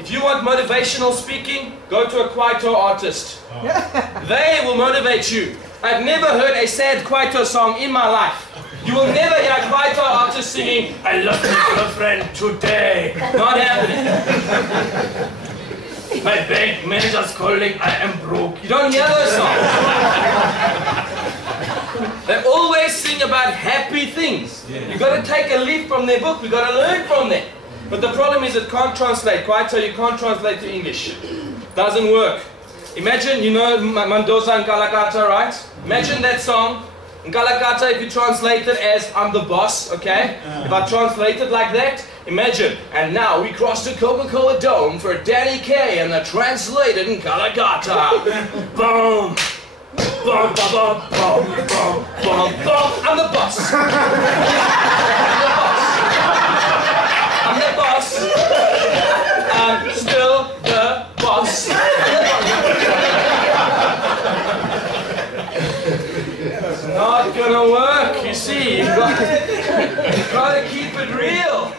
If you want motivational speaking, go to a Kwaito artist. They will motivate you. I've never heard a sad Kwaito song in my life. You will never hear a Kwaito artist singing, "I love my girlfriend today." Not happening. My bank manager's calling, I am broke. You don't hear those songs. They always sing about happy things. You've got to take a leaf from their book. We've got to learn from them. But the problem is it can't translate. Kwaito, you can't translate to English. Doesn't work. Imagine, you know Mandoza and Kalakata, right? Imagine that song. In Kalakata, if you translate it as "I'm the boss," okay? If I translate it like that, imagine, and now we cross the Coca-Cola Dome for Danny Kaye and the translated in Kalakata. Boom! Boom, boom, boom, boom, boom, boom, boom. I'm the boss. I'm the boss. I'm still the boss. It's not gonna work, you see. You've got to keep it real.